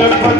the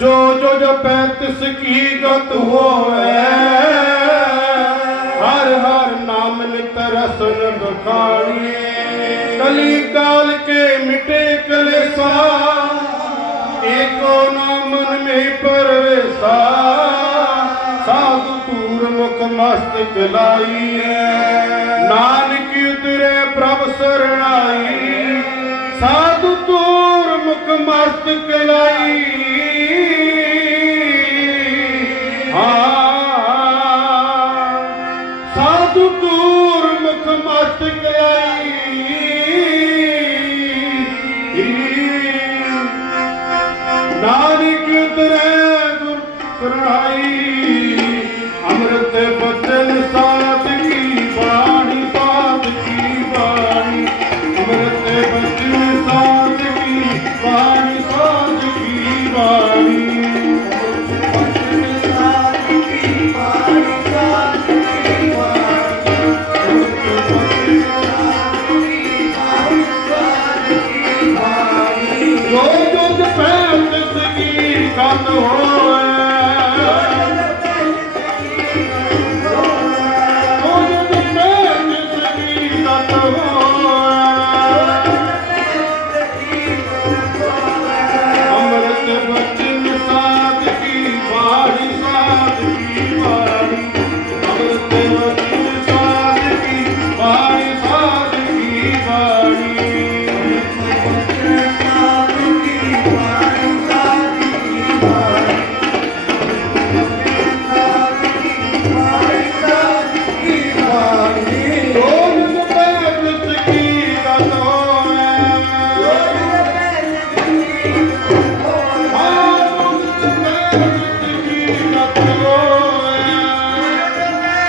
ਜੋ ਜੋ ਜਪੈ ਤਿਸ ਕੀ ਗਤ ਹੋਵੇ, ਹਰ ਹਰ ਨਾਮ ਨਿਤ ਬਖਾਣੀ ਕਲੀ ਕਾਲ ਕੇ ਮਿਟੇ ਕਲੇਸਾ, ਏਕੋ ਨਾਮ ਮਨ ਮੇ ਪਰਵੇਸਾ। ਸਾਧੂ ਤੂਰ ਮੁਖ ਮਸਤਕ ਲਾਈ ਨਾਨਕ ਉਤਰੇ ਪ੍ਰਭ ਸਰਣਾਈ। ਸਾਧੂ ਤੂਰ ਮੁਖ ਮਸਤਕ ਲਾਈ। ਨਾਨਕ ਕੰਨ ਹੋਏ।